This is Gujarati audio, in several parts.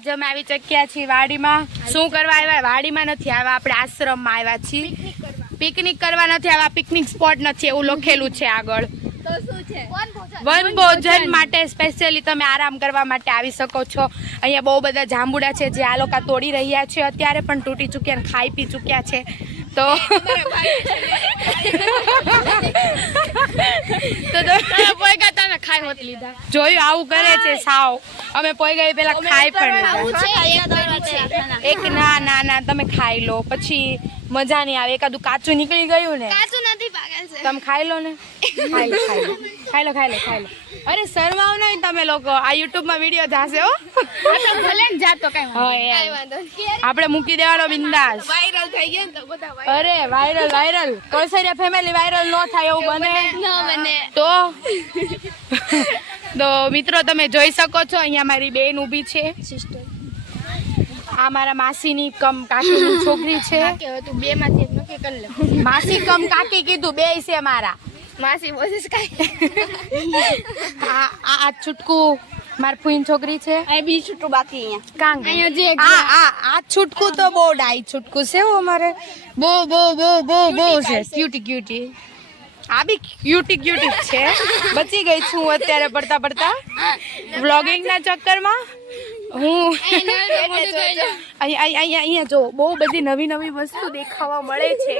આજે અમે આવી ચક્યા છીએ વાડીમાં. શું કરવા આવ્યા? વાડીમાં નથી આવ્યા, આપણે આશ્રમમાં આવ્યા છીએ. પિકનિક કરવા નથી આવ્યા, પિકનિક સ્પોટ નથી એવું લખેલું છે આગળ. તો શું છે? વનભોજન માટે સ્પેશિયલી તમે આરામ કરવા માટે આવી શકો છો. અહીંયા બહુ બધા જાંબુડા છે જે આ લોકો તોડી રહ્યા છે. અત્યારે પણ તૂટી ચૂક્યા અને ખાઈ પી ચૂક્યા છે. તો જોયું આવું કરે છે સાવ. અમે પોઈ ગઈ પેલા ખાઈ પણ એક ના તમે ખાઈ લો, પછી મજા નહીં આવે. એકાદું કાચું નીકળી ગયું ને, તમે ખાઈ લો ને. ખાઈ લો. અરે શરમાવ નહીં તમે લોકો, આ યુટ્યુબ માં વિડીયો જાશે હો. આપણે મૂકી દેવાનો બિંદાસ. વાયરલ થઈ ગયા ને તો બધા અરે વાયરલ કોસરિયા ફેમિલી વાયરલ નો થાય એવું બને તો મિત્રો તમે જોઈ શકો છો અહીંયા મારી બેન ઊભી છે. આ મારા માસીની કમ કાકીની છોકરી છે. તું બે માંથી એક નક્કી કરી લે. માસી કમ કાકી કીધું, બે છે મારા. માસી બોલીશ કાઈ. આ છૂટકું માર ફૂઈન છોકરી છે. આ બી છૂટું બાકી અહીંયા કાંગ અહીંયા જે આ છૂટકું તો બહુ ડાઈ છૂટકું છે અમારે. બહુ છે ક્યુટી. આ બી ક્યુટી છે. બચી ગઈ છું અત્યારે પડતા વ્લોગિંગ ના ચક્કરમાં. હું અહીંયા જો બહુ બધી નવી વસ્તુ દેખાવા મળે છે.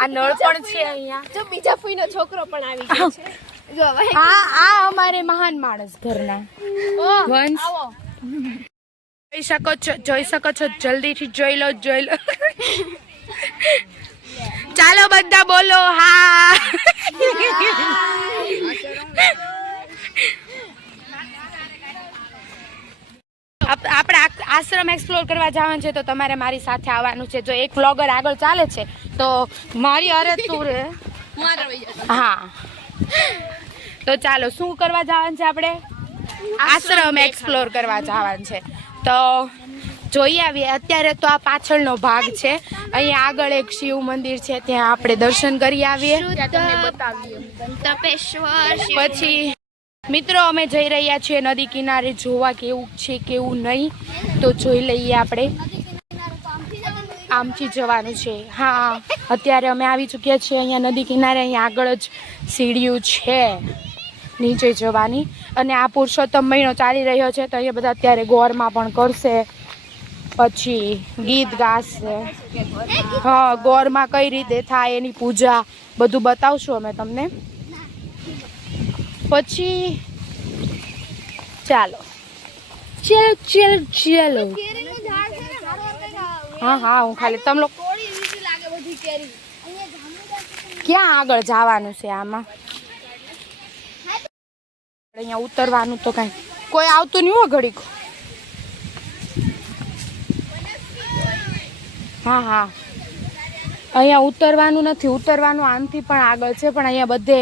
આ નળ પણ છે અહીંયા. જો બીજા ફૂઈનો છોકરો પણ આવી ગયો છે. જો હવે આ અમારે મહાન માણસ ઘરના વંશ. જોઈ શકો છો જલ્દીથી જોઈ લો. ચાલો બધા બોલો હા. આપણે આશ્રમ એક્સપ્લોર કરવા જવાનું છે તો તમારે મારી સાથે આવવાનું છે. જો એક વ્લોગર આગળ ચાલે છે તો મારી અરે તું રે. હા તો ચાલો શું કરવા જવાનું છે? આપણે આશ્રમ એક્સપ્લોર કરવા જવાનું છે. તો જોઈ આવીએ. અત્યારે તો આ પાછળનો ભાગ છે. અહીંયા આગળ એક શિવ મંદિર છે, ત્યાં આપણે દર્શન કરી આવીએ. પછી મિત્રો અમે જઈ રહ્યા છીએ નદી કિનારે જોવા કેવું છે કેવું નહીં. તો જોઈ લઈએ. આપણે આમથી જવાનું છે. હા અત્યારે અમે આવી ચૂક્યા છીએ અહીંયા નદી કિનારે. અહીંયા આગળ જ સીડીઓ છે નીચે જવાની. અને આ પુરુષોત્તમ મહિનો ચાલી રહ્યો છે તો અહીંયા બધા અત્યારે ગોરમાં પણ કરશે, પછી ગીત ગાશે. હા ગોરમાં કઈ રીતે થાય એની પૂજા બધું બતાવશું અમે તમને. પછી ચાલો. હા હું ખાલી તમે લોકો ક્યાં આગળ જવાનું છે આમાં? અહીંયા ઉતરવાનું તો કઈ કોઈ આવતું નહીં હો ઘડીક. હા અહીંયા ઉતરવાનું નથી. ઉતરવાનું આમથી પણ આગળ છે પણ અહીંયા બધે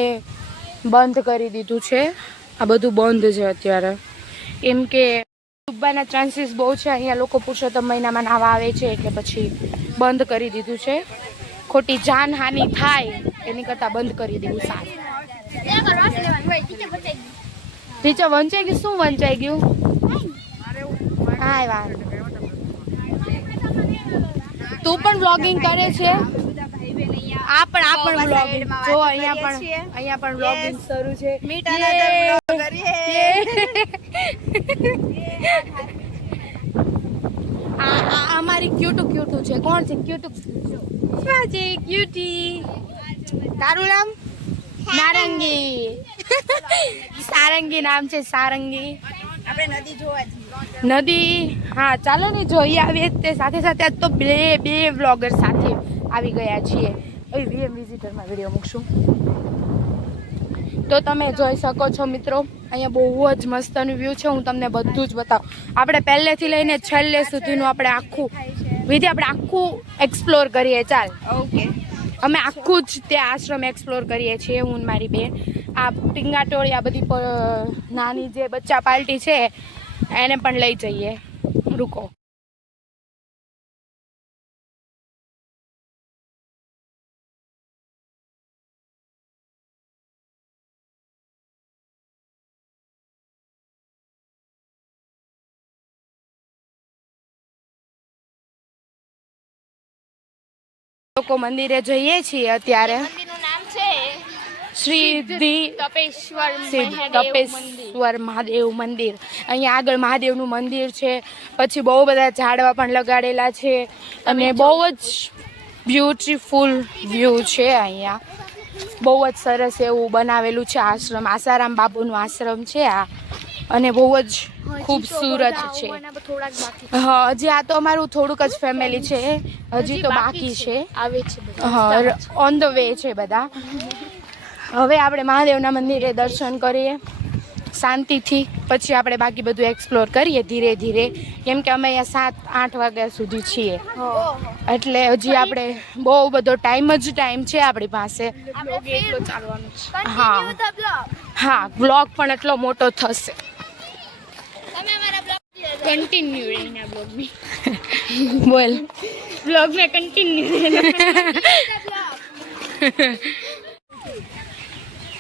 બંધ કરી દીધું છે. આ બધું બંધ છે અત્યારે, એમ કે ડૂબવાના ચાન્સીસ બહુ છે. અહીંયા લોકો પુરુષોત્તમ મહિનામાં નાવા આવે છે એટલે પછી બંધ કરી દીધું છે. ખોટી જાનહાનિ થાય એની કરતાં બંધ કરી દીધું સારું. ટીચર વંચાઈ ગયું? શું વંચાઈ ગયું? હા વાહ. તું પણ વ્લોગિંગ કરે છે? આ પણ વ્લોગિંગ જો અહીંયા પણ વ્લોગિંગ શરૂ છે. આ અમારી ક્યુટુ છે. કોણ છે ક્યુટી? તારું નામ? નારંગી. સારંગી નામ છે, સારંગી. આપણે નદી જોવા નદી હા ચાલો ને જોઈ આવીએ. તે સાથે આજ તો બે વ્લોગર સાથે આવી ગયા છીએ. VM વિઝિટરમાં વિડીયો મૂકશું તો તમે જોઈ શકો છો મિત્રો. અહીંયા બહુ જ મસ્તનું વ્યૂ છે. હું તમને બધું જ બતાવું. આપણે પહેલેથી લઈને છેલ્લે સુધીનું આપણે આખું એક્સપ્લોર કરીએ. ચાલ ઓકે. અમે આખું જ તે આશ્રમ એક્સપ્લોર કરીએ છીએ હું મારી બેન. આ ટીંગાટોળી આ બધી નાની જે બચ્ચા પાર્ટી છે એને પણ લઈ જઈએ. રૂકો. લોકો મંદિરે જઈએ છીએ અત્યારે. મંદિરનું નામ છે શ્રી તપેશ્વર મહાદેવ મંદિર. અહીંયા આગળ મહાદેવનું મંદિર છે. પછી બહુ બધા ઝાડવા પણ લગાડેલા છે અને બહુ જ બ્યુટીફુલ વ્યૂ છે અહીંયા. બહુ જ સરસ એવું બનાવેલું છે આશ્રમ. આસારામ બાપુનું આશ્રમ છે આ અને બહુ જ ખૂબસૂરત છે. હા, હજી આ તો અમારું થોડુંક જ ફેમિલી છે, હજી તો બાકી છે. હા, ઓન ધ વે છે બધા. હવે આપણે મહાદેવના મંદિરે દર્શન કરીએ શાંતિથી, પછી આપણે બાકી બધું એક્સપ્લોર કરીએ ધીરે ધીરે, કેમ કે અમે અહીંયા 7-8 વાગ્યા સુધી છીએ, એટલે હજી આપણે બહુ બધો ટાઈમ છે આપણી પાસે. હા હા, બ્લોગ પણ એટલો મોટો થશે. કન્ટિન્યુ રહેના બ્લોગની બોલ, બ્લોગ में કન્ટિન્યુ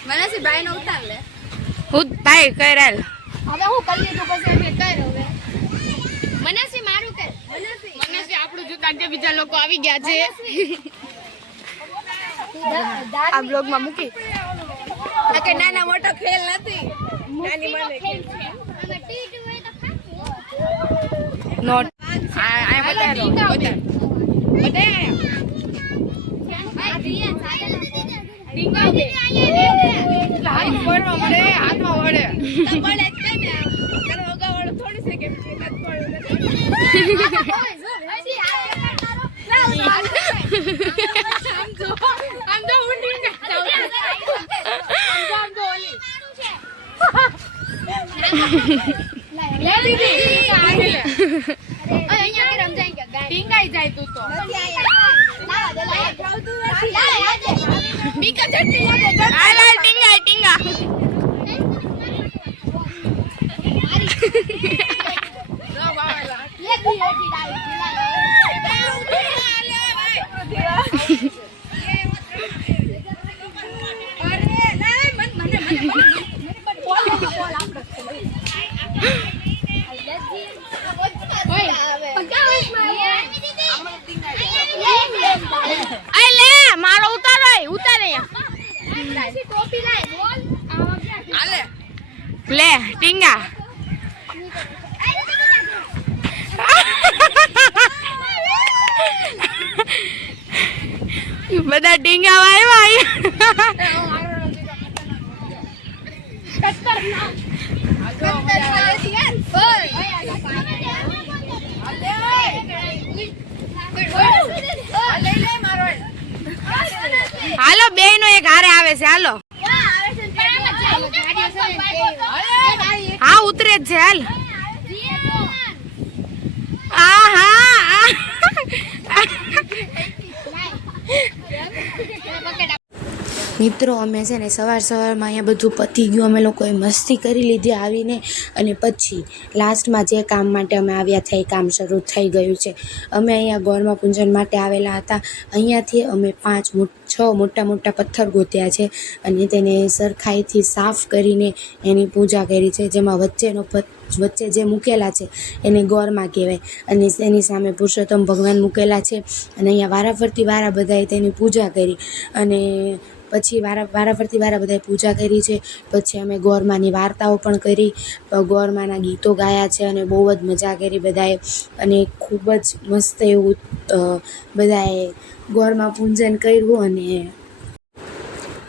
મને સી ભાઈ નો ઉતાર લે હું ભાઈ કરેલ. હવે હું કરી લીધું પછી અમે કર હવે મને સી મારું કર મને સી આપણું જોતા કે બીજા લોકો આવી ગયા છે. આ બ્લોગ માં મૂકી કે નાના મોટો ખેલ નથી, નાની માને ખેલ છે. નોટ આ બતાવો બતાય ટીંગાઈ જાય તું તો બીકા ચટણી ટીંગા મારો ઉતારે લે ટીંગા. બધા ટીંગા આવ્યા. હાલો, બે નો એક હારે આવે છે. હાલો, હા ઉતરે જ છે. હાલ, મિત્રો અમે છે ને સવારમાં અહીંયા બધું પતી ગયું. અમે લોકોએ મસ્તી કરી લીધી આવીને, અને પછી લાસ્ટમાં જે કામ માટે અમે આવ્યા હતા એ કામ શરૂ થઈ ગયું છે. અમે અહીંયા ગોરમાં પૂજન માટે આવેલા હતા. અહીંયાથી અમે 5-6 મોટા મોટા પથ્થર ગોત્યા છે અને તેને સરખાઈથી સાફ કરીને એની પૂજા કરી છે. જેમાં વચ્ચે જે મૂકેલા છે એને ગોરમાં કહેવાય, અને એની સામે પુરુષોત્તમ ભગવાન મૂકેલા છે. અને અહીંયા વારાફરતી બધાએ તેની પૂજા કરી, અને પછી વારાફરતી બધાએ પૂજા કરી છે. પછી અમે ગોરમાની વાર્તાઓ પણ કરી, ગોરમાના ગીતો ગાયા છે અને બહુ જ મજા કરી બધાએ. અને ખૂબ જ મસ્ત એવું બધાએ ગોરમાં પૂજન કર્યું. અને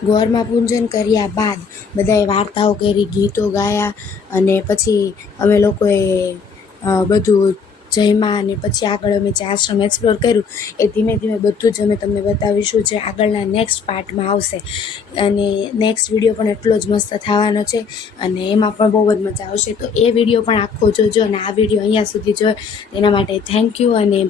ગોરમાં પૂજન કર્યા બાદ બધાએ વાર્તાઓ કરી, ગીતો ગાયા, અને પછી અમે લોકોએ બધું જયમાં. અને પછી આગળ અમે જે આશ્રમ એક્સપ્લોર કર્યું એ ધીમે ધીમે બધું જ અમે તમને બતાવીશું, જે આગળના નેક્સ્ટ પાર્ટમાં આવશે. અને નેક્સ્ટ વિડીયો પણ એટલો જ મસ્ત થવાનો છે, અને એમાં પણ બહુ જ મજા આવશે. તો એ વિડીયો પણ આખો જોજો, અને આ વિડીયો અહીંયા સુધી જોયો એના માટે થેન્ક યુ. અને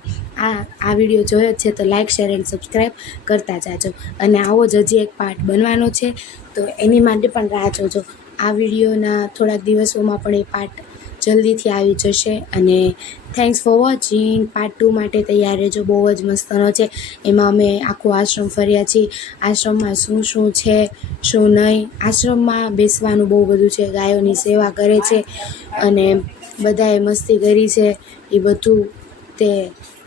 આ વિડીયો જોયો છે તો લાઇક, શેર એન્ડ સબસ્ક્રાઈબ કરતા જાજો. અને આવો જ હજી એક પાર્ટ બનવાનો છે, તો એની માટે પણ રાહ જોજો. આ વિડીયોના થોડાક દિવસોમાં પણ એ પાર્ટ જલ્દીથી આવી જશે. અને થેન્ક્સ ફોર વોચિંગ. પાર્ટ 2 માટે તૈયાર રહેજો. બહુ જ મસ્તનો છે. એમાં અમે આખો આશ્રમ ફર્યા છીએ. આશ્રમમાં શું છે શું નહીં. આશ્રમમાં બેસવાનું બહુ બધું છે, ગાયોની સેવા કરે છે, અને બધાએ મસ્તી કરી છે. એ બધું તે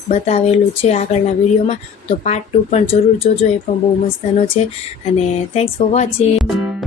બતાવેલું છે આગળના વિડીયોમાં. તો પાર્ટ 2 પણ જરૂર જોજો, એ પણ બહુ મસ્તનો છે. અને થેન્ક્સ ફોર વોચિંગ.